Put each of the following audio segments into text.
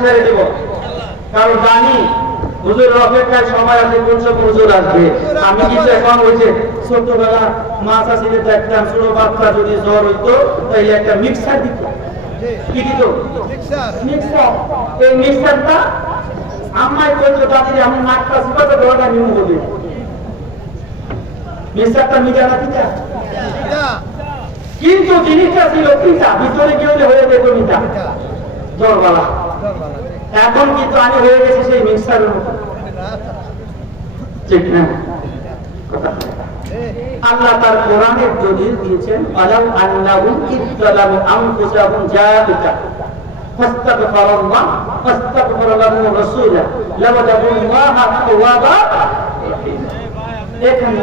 ছেড়ে দিব, কারণ জানি হুজুরের অপেক্ষায় সময় আছে, কোন সব হুজুর আসবে। আমি কিন্তু এখন হয়েছে ছোটবেলা মাছ আসিলে দেখতাম ছোট বাচ্চা যদি জ্বর হইতো তাই একটা মিক্সার দিত। কি দিত? মিক্সার। এই মিক্সারটা আমায় বলতো দাদি আমি নাকটা চিপাতে দেওয়াটা নিয়ম হবে। মিক্সারটা মিটা না পিতা, কিন্তু জিনিসটা ছিল পিতা, ভিতরে গেলে হয়ে যেত মিটা জ্বরবালা। এখন কিন্তু আমি হয়ে গেছি সেই মিক্সারের মতো, ঠিক না? আল্লাহ তার কোরআনের দলিল দিয়েছেন, আলাম আন্নাহুম ইযলামু আনফুসাহুম জাআতুকা ফাস্তাগফিরুল্লাহ ফাস্তাগফির লাহুম রাসূলা লাওয়াজাদুল্লাহা তাওয়াবা রাহিম। এখানে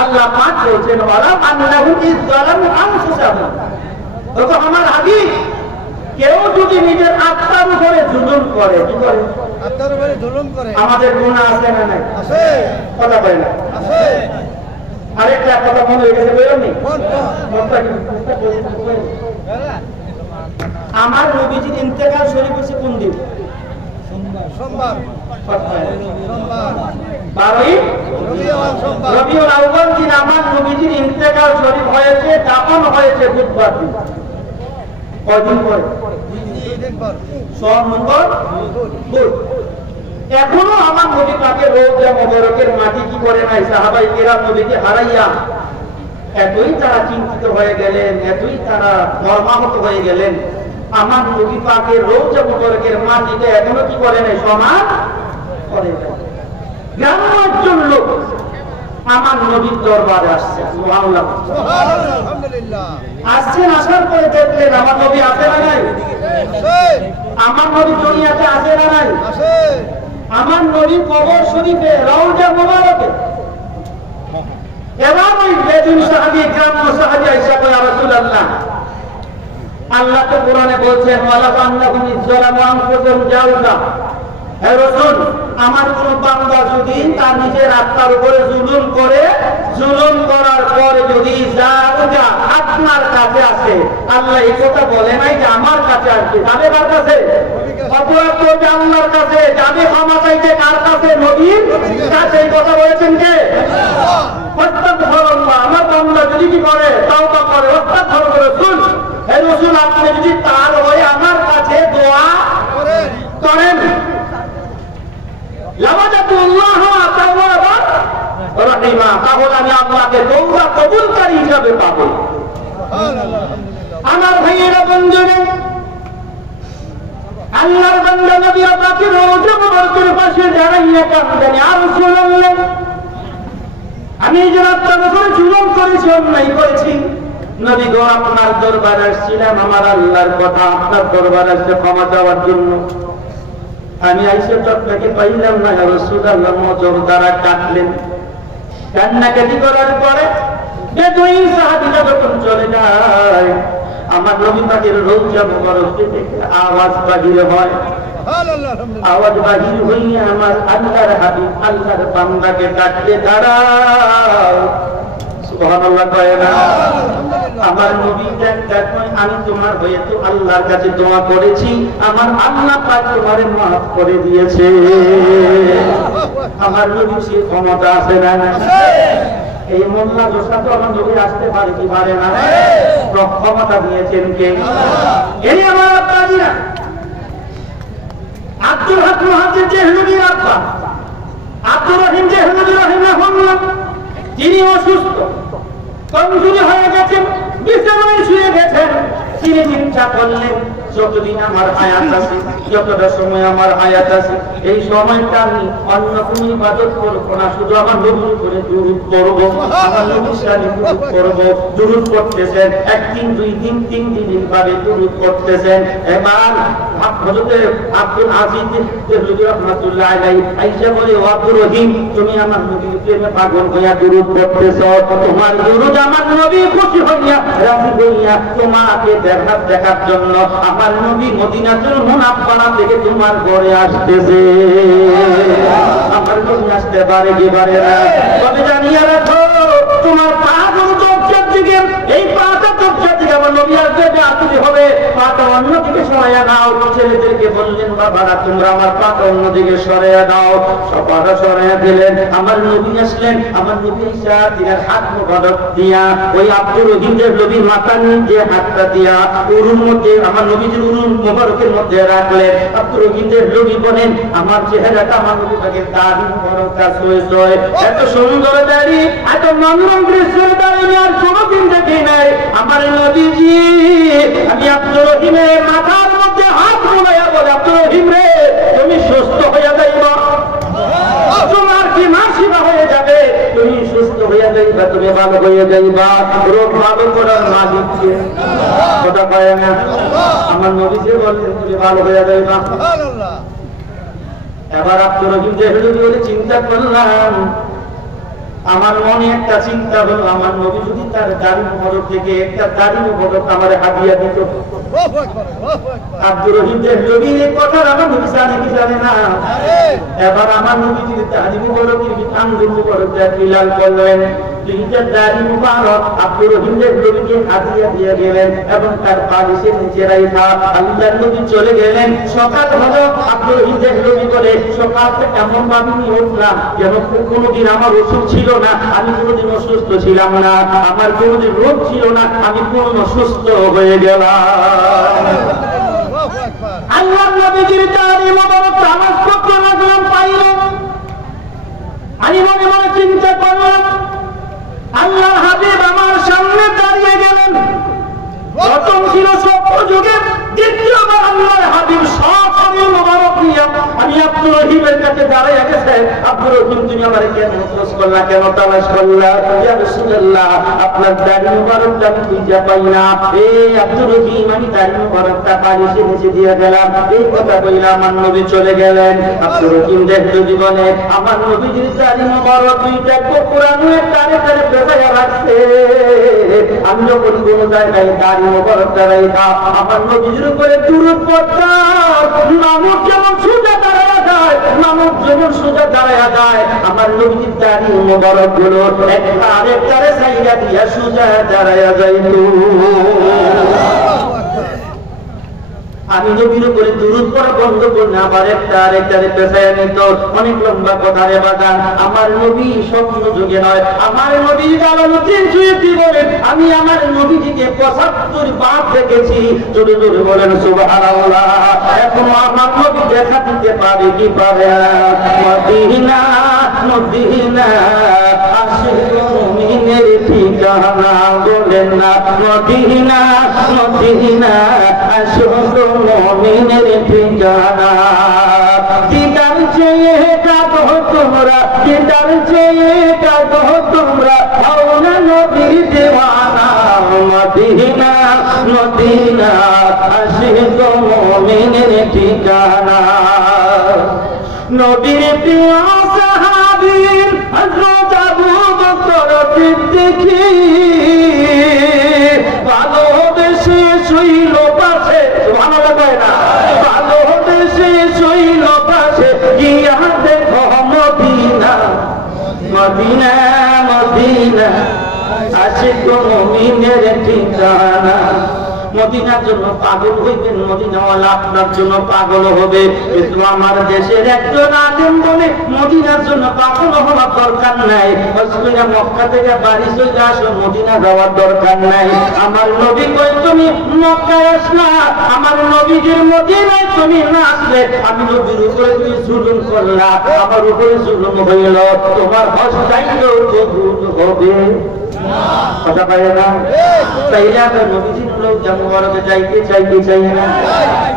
আল্লাহ পাক বলেছেন, আলাম আন্নাহুম ইযলামু আনফুসাহুম, ওগো আমার হাবিব, কেউ যদি নিজের আত্মার উপরে জুলুম করে, কি করে? আত্মার উপরে জুলুম করে। আমাদের গুনাহ আছে না নাই? আছে। কথা বলে না? আছে। আরেকটা কথা মনে হয়ে গেছে, বলেননি? আমার নবীজির ইন্তেকাল শরীফ হয়েছে কোন দিন? সোমবার। সোমবার 12ই রবিউল আউয়াল দিন আমার নবীজির ইন্তেকাল শরীফ হয়েছে, দাফন হয়েছে বুধবার দিন। কয়দিন পরে? সোমবার বুধ। এখনো আমার নবী পাকের রওজা মুবারকের মাটি কি করে নাই? সাহাবায়ে কেরাম নবীকে হারাইয়া এতই তারা চিন্তিত হয়ে গেলেন, এতই তারা মর্মাহত হয়ে গেলেন, আমার নবী পাকের রওজা মুবারকের মাটিতে এখনো কি করে নাই? সমান করে নাই। গ্রামের একজন লোক আমার নবীর দরবারে আসছে, সুবহানাল্লাহ, আলহামদুলিল্লাহ। আসছেন, আসার পরে দেখলেন আমার নবী আছে না নাই? আমার নবী দুনিয়াতে আছে না নাই? আছে। আমার নবী কবর শরীফে রওজা মুবারকে। এবার ওই বেদুইন সাহাবী গ্রাম্য সাহাবী আয়েশা কয়, ইয়া রাসূলুল্লাহ, আল্লাহ তো কোরআনে বলছেন, ওয়ালা আন্নাহুম ইযলামু আনফুসাহুম জাউকা, হে রাসূল, আমার কোন বান্দা যদি তার নিজের আত্মার উপরে জুলুম করে, জুলুম করার পরে যদি জাউকা আপনার কাছে আসে, আল্লাহ এই কথা বলে নাই যে আমার কাছে আসবে, যাবে কার কাছে? অপরাধ করবে আল্লাহর কাছে, যাবে ক্ষমা চাইতে কার কাছে? নবীর কাছে। এই কথা বলেছেন কে? আস্তাগফিরুল্লাহ। আমার বান্দা যদি কি করে? তাওবা করে, আস্তাগফিরুল্লাহ। রাসূল, হে রাসূল, আপনি যদি তার হয়ে আমার কাছে দোয়া করেন, লাওয়াজাদুল্লাহা তাওয়াবা রাহিমা, তাহলে আমি আল্লাহকে তওবা কবুলকারী হিসাবে পাবো। আমার ভাইয়েরা, বন্ধুরা, আল্লাহর বান্দা নবী পাকের রওজা মুবারকের পাশে দাঁড়াইয়া কাঁদলেন, ইয়া রাসূলুল্লাহ, আমি যে আপনার উপরে জুলুম করেছি, অন্যায় করেছি, নবী গো, আপনার দরবারে আসছিলাম, আমার আল্লাহর কথা আপনার দরবারে আসছে ক্ষমা চাওয়ার জন্য। আমি আইসে তো আপনাকে পাইলাম না, ইয়া রাসূলুল্লাহ। নজর দ্বারা কাটলেন। কান্নাকাটি করার পরে বেদুইন সাহাবীরা যখন চলে যায়, আমার নবী পাকের রওজা মুবারক থেকে আওয়াজ বাহির হয়। আওয়াজ বাহির হইয়া আমার আল্লাহর হাবিব আল্লাহর বান্দাকে ডাকতে, দাঁড়াও। সুবহানাল্লাহ কয় না? আমার নবী দেখো, আমি তোমার হয়ে তো আল্লাহর কাছে দোয়া করেছি, আমার আল্লাহ পাক তোমারে মাফ করে দিয়েছে। আমার নবী সে ক্ষমতা আছে না? এই মোল্লা দোষা তো আমার নবী আসতে পারে কি পারে না? ক্ষমতা দিয়েছেন কে? এই আমার আব্বাজিরা, আব্দুল হক মুহাদ্দিস দেহলভীর আব্বা আব্দুর রহিম দেহলভী রাহিমাহুল্লাহ, তিনি অসুস্থ, কমজোরি হয়ে গেছেন, বিছানায় শুয়ে গেছেন। তিনি চিন্তা করলেন, যতদিন আমার হায়াত আছে, যতটা সময় আমার হায়াত আছে, এই সময়টা আমি অন্য কোনো ইবাদত করবো না, শুধু আমার নবীর করে দুরূদ করবো, আমার নবীর শানে দুরূদ করবো। দুরূদ করতেছেন, একদিন, দুই দিন, তিন দিন ভাবে দুরূদ করতেছেন। এবার হযরতে আব্দুল আজিজ দেহলভী রাহমাতুল্লাহ আলাইহি আয়েশা বলে, ও আব্দুর রহিম, তুমি আমার নবীর প্রেমে পাগল হইয়া দুরূদ করতেছো, তোমার দুরূদ আমার নবী খুশি হইয়া রাজি হইয়া তোমাকে দেখার জন্য আমার নবী মদিনাতুল মুনাওয়ারা থেকে তোমার ঘরে আসতেছে। আমার নবী আসতে পারে কি পারে না? তবে জানিয়ে রাখো, তোমার পা গুলো দরজার দিকে, এই পাটা দরজার দিকে আমার নবী আসবে, আর যদি সরাইয়া দাও। ছেলেদেরকে বললেন বাবারা তোমরা আমার পাটা অন্যদিকে সরাইয়া দাও। পাটা সরাইয়া দিলেন। আমার নবী আসলেন। আমার নবী ঈসা দিনের হাত মোবারক দিয়া ওই আব্দুর রহিমের নবীর মাথার নিচে হাতটা দিয়া উরুর মধ্যে আমার নবীজির উরুর মোবারকের মধ্যে রাখলেন। আব্দুর রহিমের নবী বলেন আমার চেহারাটা আমার নবী পাকের দাড়ি মোবারকটা সয়ে সয়ে এত সুন্দর দাড়ি এত মনোরম দৃশ্যের দাড়ি আর কোনোদিন দেখি নাই। আমার নবীজি আমি আব্দুর রহিমের মাথার মধ্যে হাত বোলাইয়া বলে আব্দুর রহিম রে তুমি সুস্থ হইয়া যাইবা, তোমার কি মাসিমা হয়ে যাবে, তুমি সুস্থ হইয়া যাইবা, তুমি ভালো হয়ে যাইবা। রোগ ভালো করার মালিক কে? কথা কয় না। আমার নবীজি বললেন তুমি ভালো হয়ে যাইবা। এবার আব্দুর রহিম যে বলে চিন্তা করলাম, আমার মনে একটা চিন্তা হলো আমার নবী যদি তার দাড়ি মোবারক থেকে একটা দাড়ি মোবারক আমার হাদিয়া দিত। আব্দুর রহিম যে নবীর এই কথা আমার নবী জানে কি জানে না। এবার আমার নবী যদি দাড়ি মোবারকের আঙ্গুল মোবারকটা খিলাল করলেন, দুইটা দাড়ি মোবারক আব্দুর রহিম যে নবীকে হাদিয়া দিয়ে গেলেন এবং তার বালিশের নিচে রাখা আল্লাহর নবী চলে গেলেন। সকাল হলো আব্দুর রহিম যে নবী বলে সকালটা এমন ভাবে নিয়ে উঠলাম যেন কোনোদিন আমার অসুখ ছিল না, আমি কোনোদিন অসুস্থ ছিলাম না, আমার কোনোদিন রোগ ছিল না, আমি পূর্ণ সুস্থ হয়ে গেলাম। আল্লাহর নবীর দাড়ি মোবারক নামাজ পড়তে লাগলাম পাইলাম। আমি মনে মনে চিন্তা করলাম আল্লাহর হাবিব আমার সামনে দাঁড়িয়ে গেলেন। প্রথম ছিল সভ্য যুগে, দ্বিতীয়বার আল্লাহর হাবিব সশরীর মোবারক নিয়ে আমি আব্দুর রহিমের কাছে দাঁড়িয়ে গেছে। আব্দুর রহিম তুমি আমারে কেন খোঁজ করলা, কেন তালাশ করলা? ইয়া রাসূলুল্লাহ আপনার দাড়ি মোবারকটা আমি খুঁজে পাই না। এই আব্দুর রহিম আমি দাড়ি মোবারকটা বালিশের নিচে দিয়ে গেলাম। এই কথা বইলা আমার নবী চলে গেলেন। আব্দুর রহিম দেখলো জীবনে আমার নবীর দাড়ি মোবারক দুইটা কোরআনে তারে তারে পেছায়া রাখছে। আমি যখন কোনো জায়গায় দাড়ি মোবারকটা রাখা আমার নবীর উপরে দুরূদ পড়তাম, নামক যেমন সোজা দাঁড়ায়া যায়, নামক যেমন সোজা দাঁড়ায়া যায়, আমার নবীর দাড়ি মোবারক গুলো একটা আরেকটারে সাইডা দিয়া সোজা দাঁড়ায়া যাইতো। আমি নবীর উপরে দুরূদ পড়া বন্ধ করলে আবার একটা আরেকটারে পেছায়া নিত। অনেক লম্বা কথা রে বাজান। আমার নবী স্বপ্ন যুগে নয়, আমার নবী জালালউদ্দিন সুয়ুতি বলেন আমি আমার নবীজিকে ৭৫ বার দেখেছি। জোরে জোরে বলেন সুবহানাল্লাহ। এখনো আমার নবী দেখা দিতে পারে কি পারে না? মদিনা মদিনা আশিক মুমিনের ঠিকানা বলেন না, মদিনা মদিনা আশিক মুমিনের ঠিকানা। দিদার চেয়ে কাঁদো তোমরা, দিদার চেয়ে কাঁদো তোমরা, হও না নবীর দিওয়ানা। মদিনা মদিনা আশিক মুমিনের ঠিকানা। নবীর প্রিয় সাহাবী হযরত আবু বকর সিদ্দিকী ভালোবেসে শুইল পাশে, সুবহানাল্লাহ কয় না, ভালোবেসে শুইল পাশে, গিয়া দেখো মদিনা মদিনা মদিনা আশিক মুমিনের ঠিকানা। মদিনার জন্য পাগল হইবেন, মদিনাওয়ালা আপনার জন্য পাগল হবে। কিন্তু আমার দেশের একজন আলেম বলে মদিনার জন্য পাগল হওয়ার দরকার নাই। হযরত মক্কা থেকে বাড়ি চলে আসো, মদিনা যাওয়ার দরকার নাই। আমার নবী কই তুমি মক্কায় আসলা, আমার নবীজির মদিনায় তুমি না আসলে আমি নবীর উপরে তুমি জুলুম করলা, আমার উপরে জুলুম হইল, তোমার হজটাইও কবুল হবে কথা পাই না। তাইলে আমরা নবীজির লোক যেমন যাইতে চাইতে চাই না,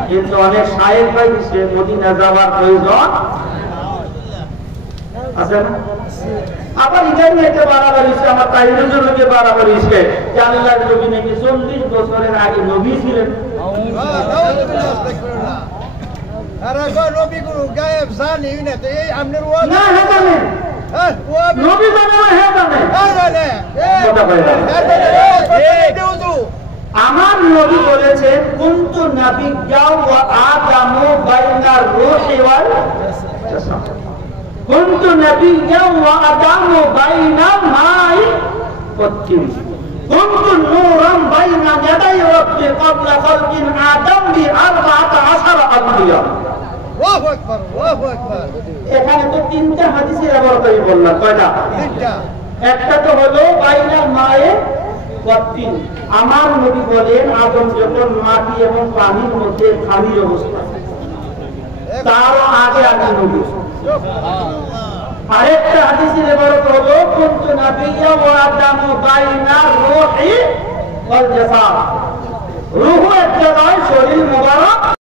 কিন্তু অনেক শায়েখ ভাই সে মদিনা যাওয়ার প্রয়োজন আছে না। আবার এটা নিয়ে একটা বাড়াবাড়ি হচ্ছে, আমার তাইলের জন্য যে বাড়াবাড়ি হচ্ছে আল্লাহর নবী নাকি ৪০ বছরের আগে নবী ছিলেন। নবী গুরু গায়েব জানি না, এই আপনার না জানেন নবী জানে না, হ্যাঁ জানে। আমার নবী বলেছেন কুনতু নাবিয়্যাও ওয়া আদামু বাইনার রূহি ওয়াল জাসাদ, কুনতু নাবিয়্যাও ওয়া আদামু বাইনা মাই ওয়াত্তিন, কুনতু নূরান বাইনা ইয়াদাই রাব্বি ক্বাবলা খালকিল আদম বি ৪০ আকবার আল্লাহু আকবার এখানে তো তিনটা হাদিসের ব্যবহার করে বললাম কয়টা তিনটা একটা তো হলো বাইনাল মায়ে ওয়াতিন আমার নবী বলেন আদম যখন মাটি এবং পানির মধ্যে খামির অবস্থা তারও আগে আগে নবী আরেকটা হাদিসের ব্যবহার হলো কুনতু নাবিয়্যা ওয়া আদামু বাইনা রূহি ওয়াল জাসাদ রূহ এক জায়গায় শরীর মুবারক